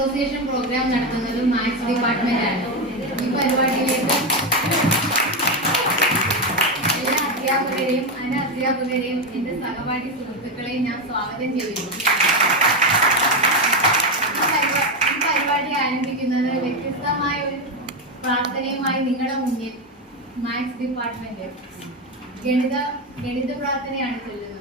Association programme നടത്തുന്നത് maths department ആണ്. ഈ പരിപാടിയിലേക്ക് എല്ലാ അധ്യാപകരെയും അനധ്യാപകരെയും എന്റെ സഹപാഠി സുഹൃത്തുക്കളെയും ഞാൻ സ്വാഗതം ചെയ്യുന്നു. ഈ പരിപാടി ആരംഭിക്കുന്നത് വ്യത്യസ്തമായ ഒരു പ്രാർത്ഥനയുമായി നിങ്ങളുടെ മുന്നിൽ മാത്സ് ഡിപ്പാർട്ട്മെന്റ് ഗണിത പ്രാർത്ഥനയാണ് ചൊല്ലുന്നത്.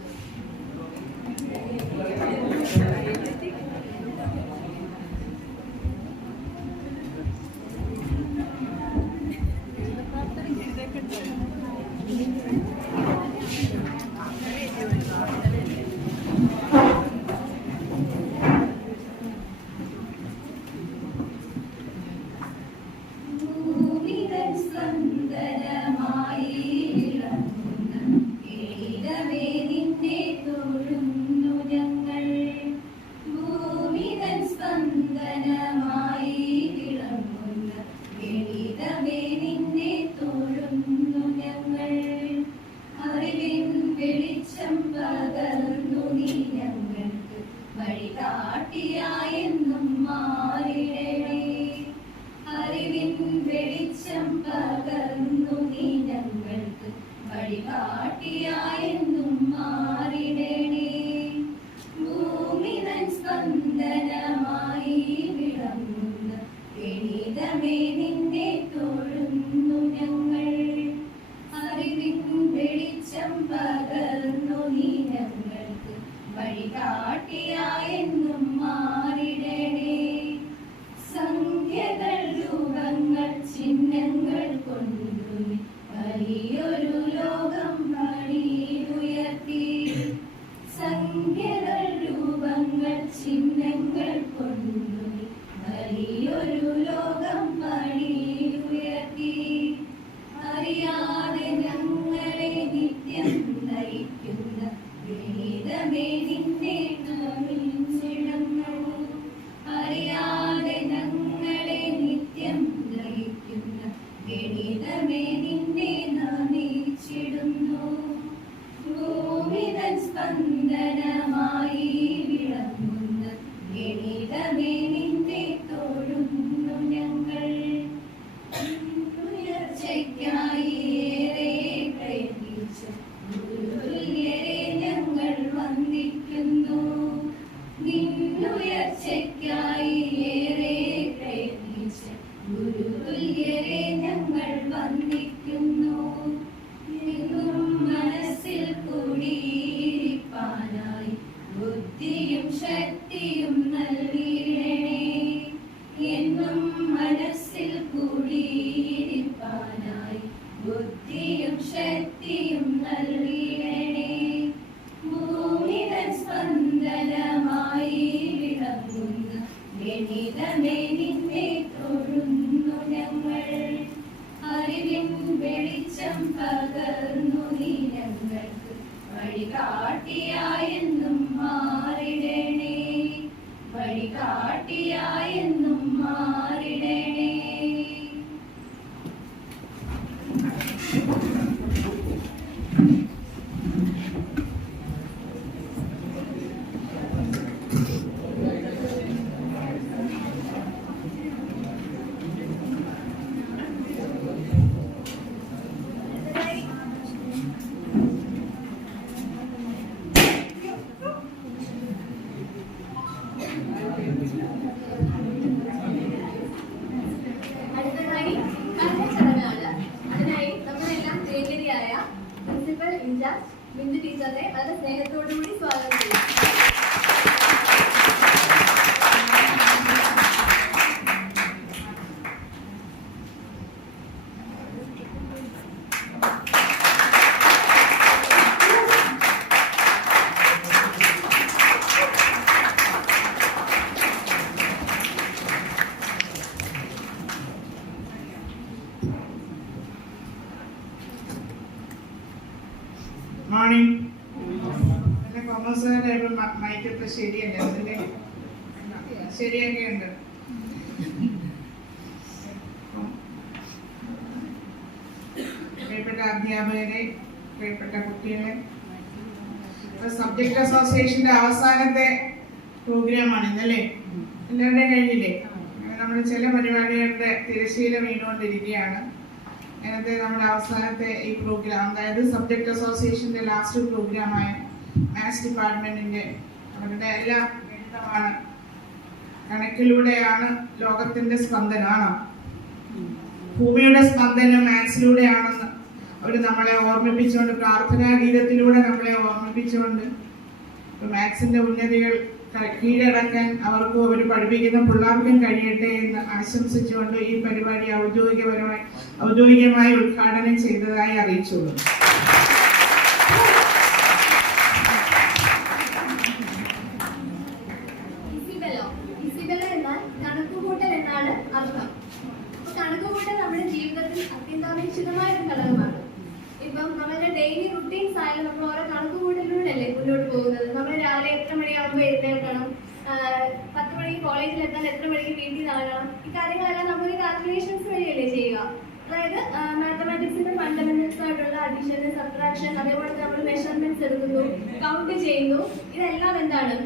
ബിന്ദു ടീച്ചറെ വളരെ സ്നേഹത്തോടുകൂടി സ്വാഗതം ചെയ്യും. മോർണിംഗ്. കൊമേഴ്സുകാരുടെ മൈക്കൊക്കെ ശരിയല്ലേ? അതിന്റെ ശരിയൊക്കെ ഉണ്ട്. പ്രിയപ്പെട്ട അധ്യാപകരെ, പ്രിയപ്പെട്ട കുട്ടികളെ, സബ്ജക്ട് അസോസിയേഷന്റെ അവസാനത്തെ പ്രോഗ്രാമാണ് ഇന്നല്ലേ. എല്ലാവരുടെയും കഴിഞ്ഞില്ലേ? നമ്മൾ ചില പരിപാടികളുടെ തിരശ്ശീല വീണുകൊണ്ടിരിക്കുകയാണ്. നേരത്തെ നമ്മുടെ അവസാനത്തെ ഈ പ്രോഗ്രാം, അതായത് സബ്ജക്ട് അസോസിയേഷന്റെ ലാസ്റ്റ് പ്രോഗ്രാമായ മാത്സ് ഡിപ്പാർട്ട്മെന്റിന്റെ അവരുടെ എല്ലാം ഗണിതമാണ്, കണക്കിലൂടെയാണ് ലോകത്തിന്റെ സ്പന്ദനമാണോ, ഭൂമിയുടെ സ്പന്ദനം മാത്സിലൂടെയാണെന്ന് അവർ നമ്മളെ ഓർമ്മിപ്പിച്ചുകൊണ്ട്, പ്രാർത്ഥനാ ഗീതത്തിലൂടെ നമ്മളെ ഓർമ്മിപ്പിച്ചുകൊണ്ട് മാത്സിന്റെ ഉന്നതികൾ കീഴടക്കാൻ അവർക്കും അവർ പഠിപ്പിക്കുന്ന പിള്ളേർക്കും കഴിയട്ടെ എന്ന് ആശംസിച്ചുകൊണ്ട് ഈ പരിപാടി ഔദ്യോഗികമായി ഉദ്ഘാടനം ചെയ്തതായി അറിയിച്ചുള്ളൂ. ഇസിബെല എന്നാൽ കണക്കുകൂട്ടൽ എന്നാണ് അർത്ഥം. കണക്കുകൂട്ടൽ നമ്മുടെ ജീവിതത്തിൽ അത്യന്താപേക്ഷിതമായ ഒരു ഘടകമാണ്. ഇപ്പം നമ്മുടെ ഡെയിലി റുട്ടീൻസ് ആയാലും നമ്മൾ ഓരോ കണക്കുകൂട്ടലിലൂടെയല്ലേ മുന്നോട്ട് പോകുന്നത്. നമ്മൾ രാവിലെ എത്ര മണിയാകുമ്പോൾ എഴുന്നേൽക്കണം, 10 മണിക്ക് കോളേജിൽ എത്താൻ എത്ര മണിക്ക് വീട്ടിൽ നിന്നാകണം, ഈ കാര്യങ്ങളെല്ലാം നമ്മൾ കാൽക്കുലേഷൻസ് വഴിയല്ലേ ചെയ്യുക. അതായത് മാത്തമാറ്റിക്സിന്റെ ഫണ്ടമെന്റൽസ് ആയിട്ടുള്ള അഡീഷൻ, സബ്ട്രാക്ഷൻ, അതേപോലെ നമ്മൾ മെഷർമെന്റ്സ് എടുക്കുന്നു, കൗണ്ട് ചെയ്യുന്നു. ഇതെല്ലാം എന്താണ്,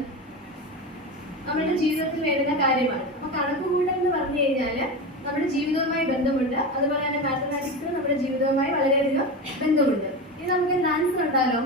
നമ്മുടെ ജീവിതത്തിൽ വരുന്ന കാര്യമാണ്. അപ്പൊ കണക്കുകൂട്ടൽ എന്ന് പറഞ്ഞു കഴിഞ്ഞാല് നമ്മുടെ ജീവിതവുമായി ബന്ധമുണ്ട്. അതുപോലെ തന്നെ മാത്തമാറ്റിക്സിന് നമ്മുടെ ജീവിതവുമായി വളരെയധികം ബന്ധമുണ്ട്. ഇനി നമുക്ക് ആൻസർ ഉണ്ടല്ലോ.